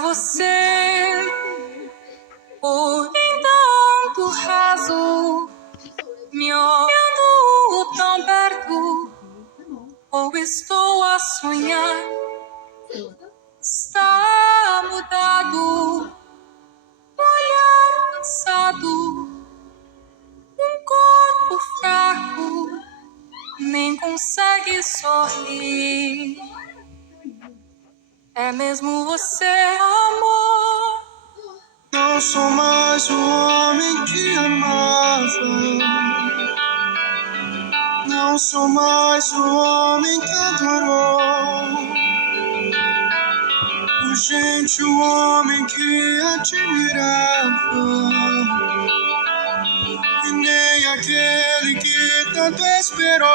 você, por tanto raso, me olhando tão perto, ou estou a sonhar? Está mudado, olhar cansado, um corpo fraco, nem consegue sorrir. É mesmo você, amor? Não sou mais o homem que amava. Não sou mais o homem que adorou. Urgente o homem que admirava. E nem aquele que tanto esperou.